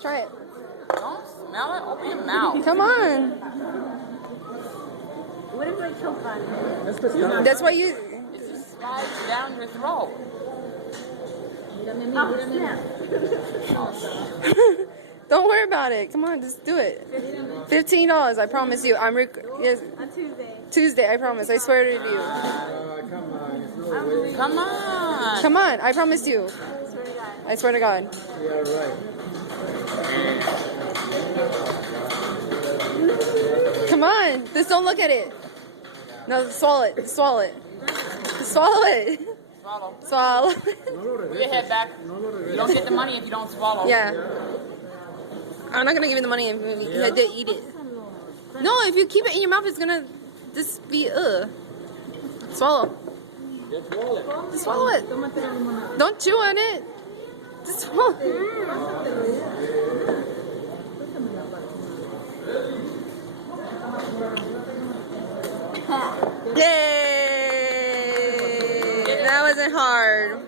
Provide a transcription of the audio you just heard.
Try it. Don't smell it. Open your mouth. Come on. What if I choke on it? That's why you. It just slides down your throat. Oh, snap. Don't worry about it. Come on, just do it. $15. I promise you. Yes, On Tuesday. Tuesday. I promise. I swear to you. Come on, it's no way. Come on. Come on. I promise you. I swear to God. I swear to God. Yeah, right. Come on. Just don't look at it. No, swallow it. Swallow it. Swallow it. Swallow. Swallow. No lo Put your head back. You don't get the money if you don't swallow. Yeah. I'm not gonna give you the money if you had to eat it. No, if you keep it in your mouth, it's gonna just be Swallow. Just roll it. Just swallow it. Don't chew on it. Just swallow it. Yay! That wasn't hard.